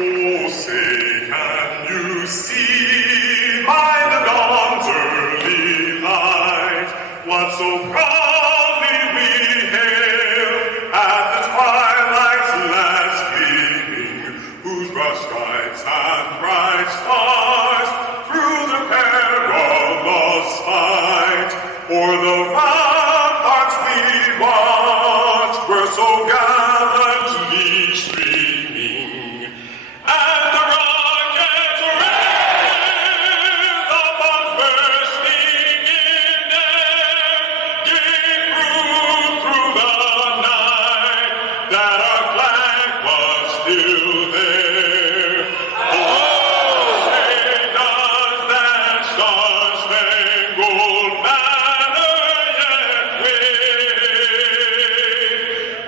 Oh, say, can you see by the dawn's early light what so proudly we hailed at the twilight's last gleaming, whose broad stripes and bright stars through the perilous fight o'er the ramparts we watched were so gallantly streaming.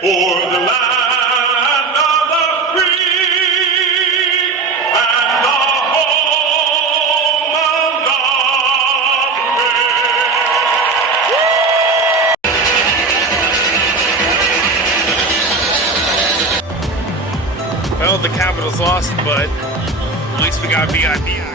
For the land of the free and the home of God Well, the Capitals lost, but at least we got VIP.